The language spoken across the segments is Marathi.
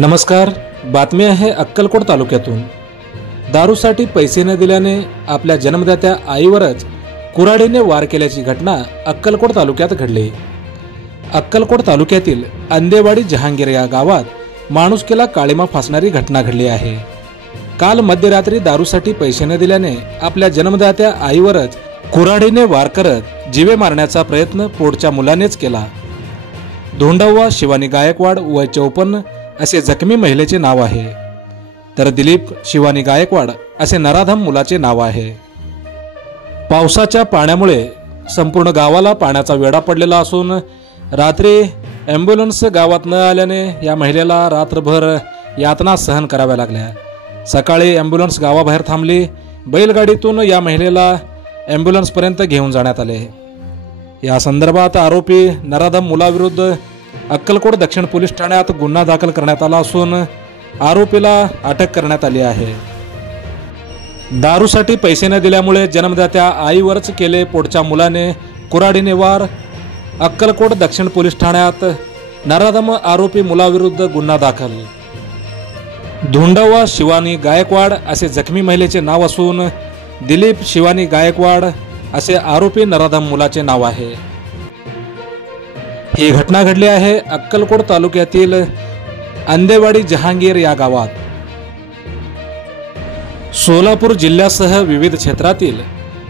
नमस्कार. बातमी आहे अक्कलकोट तालुक्यातून. दारूसाठी पैसे न दिल्याने आपल्या जन्मदात्या आईवरच कुऱ्हाडीने वार केल्याची घटना अक्कलकोट तालुक्यात घडली. अक्कलकोट तालुक्यातील अंदेवाडी जहांगीर या गावात माणुसकीला काळीमा फासणारी घटना घडली आहे. काल मध्यरात्री दारूसाठी पैसे न दिल्याने आपल्या जन्मदात्या आईवरच कुऱ्हाडीने वार करत जीवे मारण्याचा प्रयत्न पोटच्या मुलानेच केला. धोंडाव्वा शिवानी गायकवाड वय 54 असे जखमी महिलेचे नाव आहे, तर दिलीप शिवानी गायकवाड असे नराधम मुलाचे नाव आहे. पावसाच्या पाण्यामुळे संपूर्ण गावाला पाण्याचा वेढा पडलेला असून रात्री ॲम्ब्युलन्स गावात न आल्याने या महिलेला रात्रभर यातना सहन कराव्या लागल्या. सकाळी ॲम्ब्युलन्स गावाबाहेर थांबली. बैलगाडीतून या महिलेला ॲम्ब्युलन्सपर्यंत घेऊन जाण्यात आले. या संदर्भात आरोपी नराधम मुलाविरुद्ध अक्कलकोट दक्षिण पोलीस ठाण्यात गुन्हा दाखल करण्यात आला असून आरोपीला अटक करण्यात आली आहे. दारूसाठी पैसे न दिल्यामुळे जन्मदात्या आईवरच केले पोटच्या मुलाने कुऱ्हाडीने वार. अक्कलकोट दक्षिण पोलीस ठाण्यात नराधम आरोपी मुलाविरुद्ध गुन्हा दाखल. धोंडाव्वा शिवानी गायकवाड असे जखमी महिलेचे नाव असून दिलीप शिवानी गायकवाड असे आरोपी नराधम मुलाचे नाव आहे. ही घटना घडली आहे अक्कलकोट तालुक्यातील अंदेवाडी जहांगीर या गावात. सोलापूर जिल्ह्यासह विविध क्षेत्रातील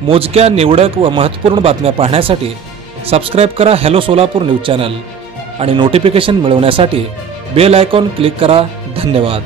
मोजक्या निवडक व महत्त्वपूर्ण बातम्या पाहण्यासाठी सबस्क्राईब करा हॅलो सोलापूर न्यूज चॅनल आणि नोटिफिकेशन मिळवण्यासाठी बेल आयकॉन क्लिक करा. धन्यवाद.